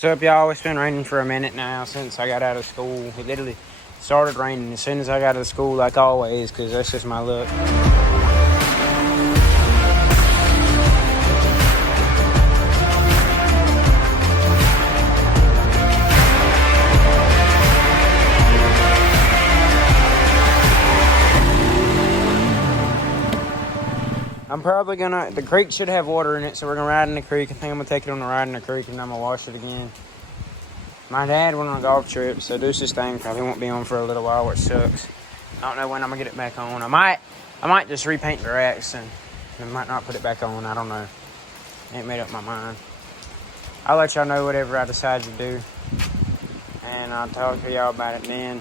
What's up, y'all? It's been raining for a minute now since I got out of school. It literally started raining as soon as I got out of school, like always, because that's just my luck. I'm probably gonna, the creek should have water in it, so we're gonna ride in the creek. I think I'm gonna take it on the ride in the creek and I'm gonna wash it again. My dad went on a golf trip, so Deuce's thing probably won't be on for a little while, which sucks. I don't know when I'm gonna get it back on. I might just repaint the racks and I might not put it back on. I don't know. Ain't made up my mind. I'll let y'all know whatever I decide to do, and I'll talk to y'all about it then.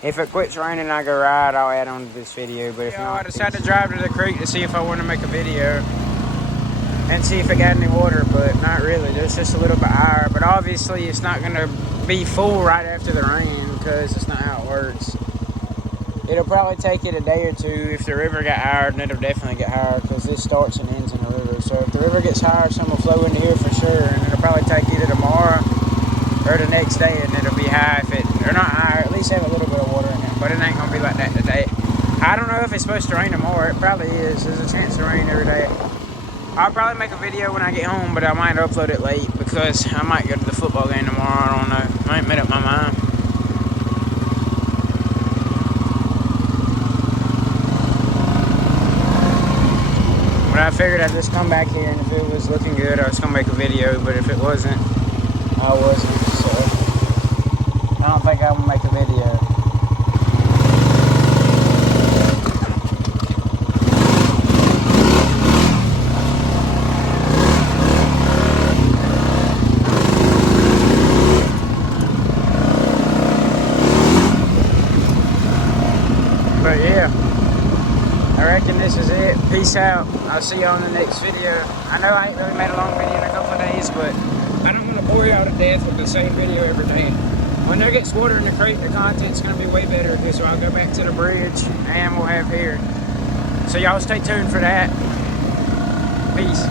If it quits raining and I go ride, I'll add on to this video. But if not, I decided to drive to the creek to see if I want to make a video and see if it got any water, but not really. There's just a little bit higher, but obviously it's not going to be full right after the rain because it's not how it works. It'll probably take it a day or two. If the river got higher, then it'll definitely get higher because this starts and ends in the river. So if the river gets higher, some will flow into here for sure, and it'll probably take either tomorrow or the next day, and it'll be high if it, or not high, at least have a little bit of water in it, but it ain't gonna be like that today. I don't know if it's supposed to rain tomorrow. It probably is. There's a chance of rain every day. I'll probably make a video when I get home, but I might upload it late because I might go to the football game tomorrow. I don't know. I ain't made up my mind. But I figured I'd just come back here, and if it was looking good, I was gonna make a video, but if it wasn't, I wasn't. So I don't think I'm gonna make a video. But yeah, I reckon this is it. Peace out. I'll see y'all in the next video. I know I ain't really made a long video in a couple of days, but I don't want to bore y'all to death with the same video every day. When there gets water in the creek, the content's going to be way better. So I'll go back to the bridge and we'll have here. So y'all stay tuned for that. Peace.